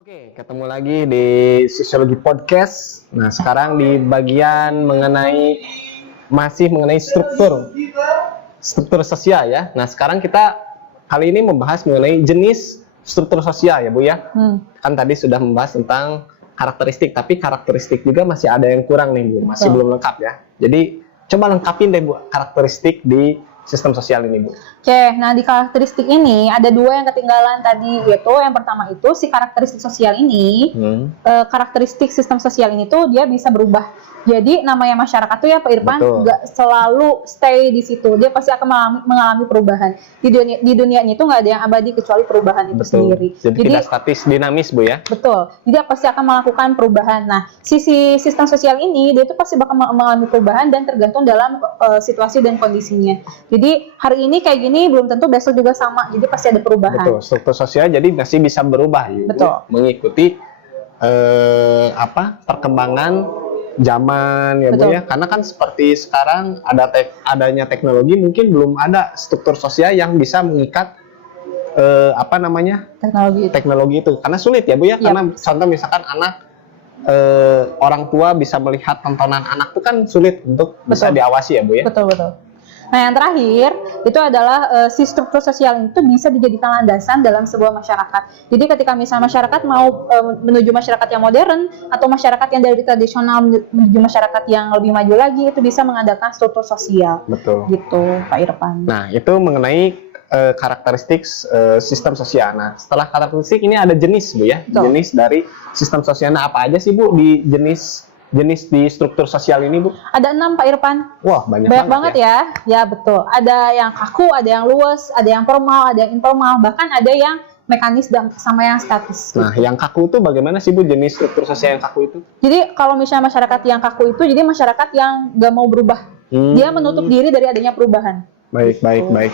Oke, ketemu lagi di Sosiologi Podcast. Nah, sekarang di bagian masih mengenai struktur sosial ya. Nah, sekarang kita kali ini membahas mengenai jenis struktur sosial ya, Bu ya. Kan tadi sudah membahas tentang karakteristik, tapi karakteristik juga masih ada yang kurang nih, Bu. Masih belum lengkap ya. Jadi, coba lengkapin deh, Bu, karakteristik di sistem sosial ini, Bu. Oke, nah di karakteristik ini ada dua yang ketinggalan tadi, yaitu yang pertama itu si karakteristik sosial ini, karakteristik sistem sosial ini tuh dia bisa berubah. Jadi namanya masyarakat tuh ya Pak Irfan nggak selalu stay di situ, dia pasti akan mengalami perubahan. Di dunia ini tuh nggak ada yang abadi kecuali perubahan itu sendiri. Jadi tidak statis, dinamis, Bu ya. Betul, jadi dia pasti akan melakukan perubahan. Nah, sisi sistem sosial ini dia tuh pasti bakal mengalami perubahan dan tergantung dalam situasi dan kondisinya. Jadi hari ini kayak gini belum tentu besok juga sama. Jadi pasti ada perubahan. Betul, struktur sosial jadi masih bisa berubah ya. Betul. Mengikuti perkembangan zaman ya, Bu ya. Karena kan seperti sekarang adanya teknologi, mungkin belum ada struktur sosial yang bisa mengikat teknologi itu. Karena sulit ya, Bu ya. Karena contoh misalkan orang tua bisa melihat tontonan anak itu kan sulit untuk bisa diawasi ya, Bu ya. Betul. Nah, yang terakhir itu adalah si struktur sosial itu bisa dijadikan landasan dalam sebuah masyarakat. Jadi ketika misalnya masyarakat mau menuju masyarakat yang modern atau masyarakat yang dari tradisional menuju masyarakat yang lebih maju lagi, itu bisa mengandalkan struktur sosial. Betul. Gitu, Pak Irfan. Nah, itu mengenai karakteristik sistem sosial. Nah, setelah karakteristik ini ada jenis, Bu ya. Betul. Jenis dari sistem sosial. Nah, apa aja sih, Bu, di jenis di struktur sosial ini, Bu? Ada 6, Pak Irfan. Wah, banyak banget ya. Ya, betul. Ada yang kaku, ada yang luas, ada yang formal, ada yang informal, bahkan ada yang mekanis dan sama yang statis. Nah, yang kaku itu bagaimana sih, Bu, jenis struktur sosial yang kaku itu? Jadi kalau misalnya masyarakat yang kaku itu jadi masyarakat yang nggak mau berubah. Dia menutup diri dari adanya perubahan. Baik.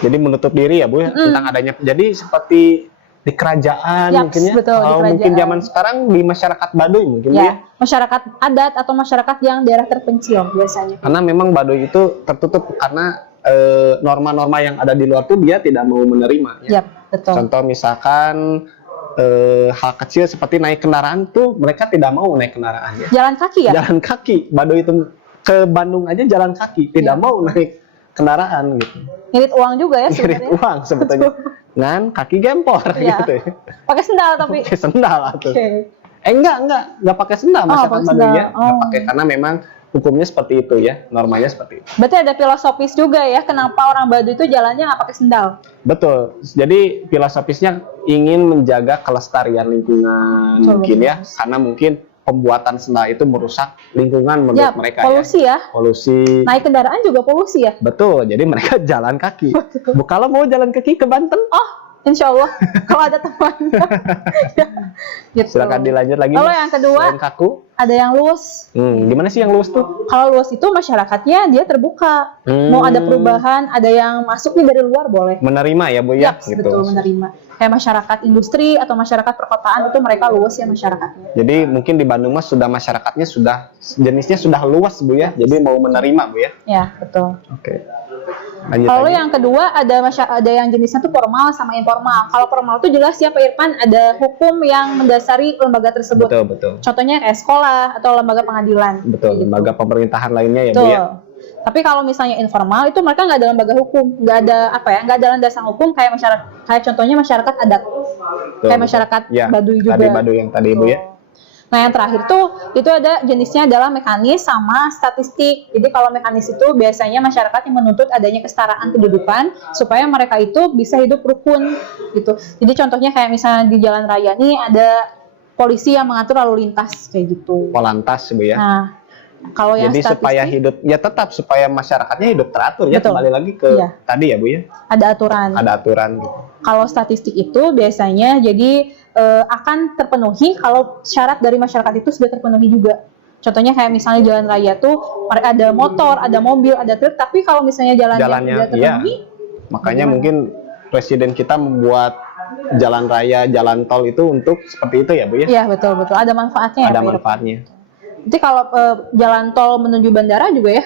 Jadi menutup diri ya, Bu ya, tentang adanya. Jadi seperti di kerajaan mungkin ya. Betul, mungkin zaman sekarang di masyarakat Baduy mungkin ya. Masyarakat adat atau masyarakat yang daerah terpencil biasanya. Karena memang Baduy itu tertutup karena norma-norma yang ada di luar tuh dia tidak mau menerima ya. Betul. Contoh misalkan hal kecil seperti naik kendaraan tuh mereka tidak mau naik kendaraan ya. Jalan kaki ya? Jalan kaki. Baduy itu ke Bandung aja jalan kaki, tidak mau naik kendaraan gitu. Ngirit uang juga ya sebenarnya. Ngirit uang sebetulnya. Ngan kaki gempor gitu ya. Pakai sendal tapi. Pakai sendal tuh. Enggak pakai sendal masyarakat Baduy ya. Enggak pakai karena memang hukumnya seperti itu ya, normanya seperti itu. Berarti ada filosofis juga ya, kenapa orang Baduy itu jalannya nggak pakai sendal? Betul. Jadi filosofisnya ingin menjaga kelestarian lingkungan mungkin ya, karena mungkin pembuatan sendal itu merusak lingkungan menurut mereka polusi ya. Polusi. Naik kendaraan juga polusi ya. Betul. Jadi mereka jalan kaki. Kalau mau jalan kaki ke Banten, insya Allah kalau ada temannya. Gitu. Silakan dilanjut lagi. Kalau yang kedua, selain kaku, ada yang luas. Gimana sih yang luas tuh? Kalau luas itu masyarakatnya dia terbuka. Mau ada perubahan, ada yang masuk nih dari luar boleh. Menerima ya, Bu ya. Gitu. Betul, menerima. Kayak masyarakat industri atau masyarakat perkotaan itu mereka luas ya masyarakatnya. Jadi mungkin di Bandung Mas masyarakatnya jenisnya sudah luas, Bu ya. Jadi mau menerima, Bu ya. Ya, betul. Oke. Kalau yang kedua ada yang jenisnya tuh formal sama informal. Kalau formal tuh jelas ya Pak Irfan, ada hukum yang mendasari lembaga tersebut. Betul. Contohnya kayak sekolah atau lembaga pengadilan. Betul, gitu. Lembaga pemerintahan lainnya ya, betul. Bu ya. Tapi kalau misalnya informal itu mereka nggak ada lembaga hukum, nggak ada landasan hukum kayak contohnya masyarakat adat, kayak masyarakat Baduy juga. Baduy yang tadi, Bu ya. Nah, yang terakhir tuh itu ada jenisnya adalah mekanis sama statistik. Jadi kalau mekanis itu biasanya masyarakat yang menuntut adanya kesetaraan kedudukan supaya mereka itu bisa hidup rukun gitu. Jadi contohnya kayak misalnya di jalan raya nih ada polisi yang mengatur lalu lintas kayak gitu. Polantas, Bu ya. Nah, kalau yang jadi statistik, supaya masyarakatnya hidup teratur ya. Kembali lagi ke tadi ya, Bu ya. Ada aturan gitu. Kalau statistik itu biasanya jadi akan terpenuhi kalau syarat dari masyarakat itu sudah terpenuhi juga. Contohnya kayak misalnya jalan raya tuh ada motor, ada mobil, ada truk, tapi kalau misalnya jalannya tidak terpenuhi, makanya mungkin presiden kita membuat jalan raya, jalan tol itu untuk seperti itu ya, Bu ya. Iya, betul. Ada manfaatnya. Ada manfaatnya. Jadi kalau jalan tol menuju bandara juga ya.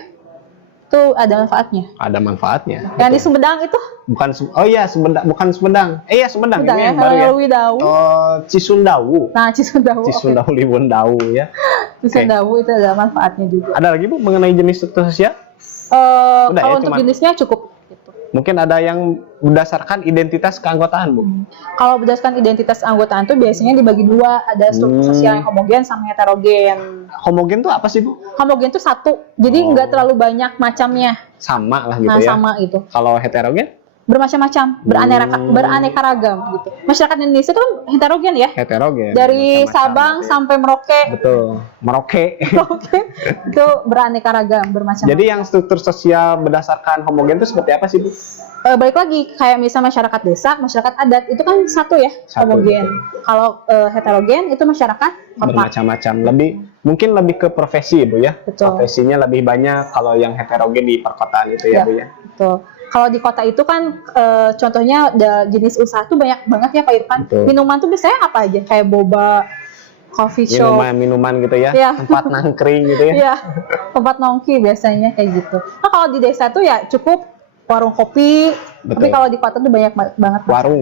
Itu ada manfaatnya. Ada manfaatnya. Yang di Betul. Sumedang itu Bukan oh iya Sumedang, bukan Sumedang. Iya Sumedang Sumedang ini ya, yang baru ya. Lewidau. Oh, Cisundawu. Nah, Cisundawu. Cisundawu Liwondawu ya. Cisundawu itu ada manfaatnya juga. Ada lagi Bu mengenai jenis struktur sosial? Kalau ya, untuk cuman- jenisnya cukup. Gitu. Mungkin ada yang berdasarkan identitas keanggotaan Bu. Kalau berdasarkan identitas anggotaan tuh biasanya dibagi dua, ada struktur sosial yang homogen sama heterogen. Homogen tuh apa sih Bu? Homogen tuh satu, jadi Oh. nggak terlalu banyak macamnya. Sama lah gitu Nah, ya. sama itu. Kalau heterogen? Bermacam-macam, beraneka ragam gitu. Masyarakat Indonesia itu kan heterogen ya. Heterogen. Dari Macam-macam Sabang gitu ya. sampai Merauke. Betul. Merauke. Oke. Itu beraneka ragam, bermacam. Jadi yang struktur sosial berdasarkan homogen itu seperti apa sih Bu? Balik lagi kayak misalnya masyarakat desa, masyarakat adat itu kan satu ya, Satu, homogen. Kalau heterogen itu masyarakat kota. Bermacam-macam. Mungkin lebih ke profesi Bu ya. Betul. Profesinya lebih banyak kalau yang heterogen di perkotaan itu ya Bu ya. Betul. Kalau di kota itu kan contohnya ada jenis usaha tuh banyak banget ya Pak Irfan. Betul. Minuman tuh biasanya apa aja? Kayak boba, coffee shop, Minuman gitu ya. Iya. Tempat nangkring gitu ya. ya, tempat nongki biasanya kayak gitu. Nah kalau di desa tuh ya cukup warung kopi. Betul. Tapi kalau di kota tuh banyak banget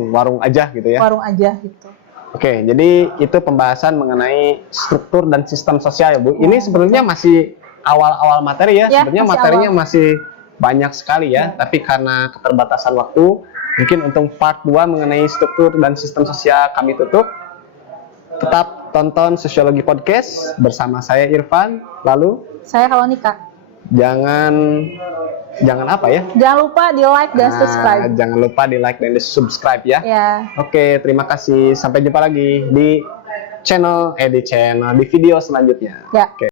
Warung aja gitu ya. warung aja gitu. Oke, jadi itu pembahasan mengenai struktur dan sistem sosial ya Bu. Ini sebenarnya masih awal-awal materi ya. Ya, Sebenarnya masih materinya awal. masih banyak sekali ya. Tapi karena keterbatasan waktu, mungkin untuk part 2 mengenai struktur dan sistem sosial kami tutup. Tetap tonton Sosiologi Podcast bersama saya Irfan. Lalu Saya kalau nikah. jangan apa ya? Jangan lupa di like dan subscribe. Jangan lupa di like dan di subscribe ya. Ya. Oke, terima kasih. Sampai jumpa lagi di channel, di video selanjutnya. Ya. Oke.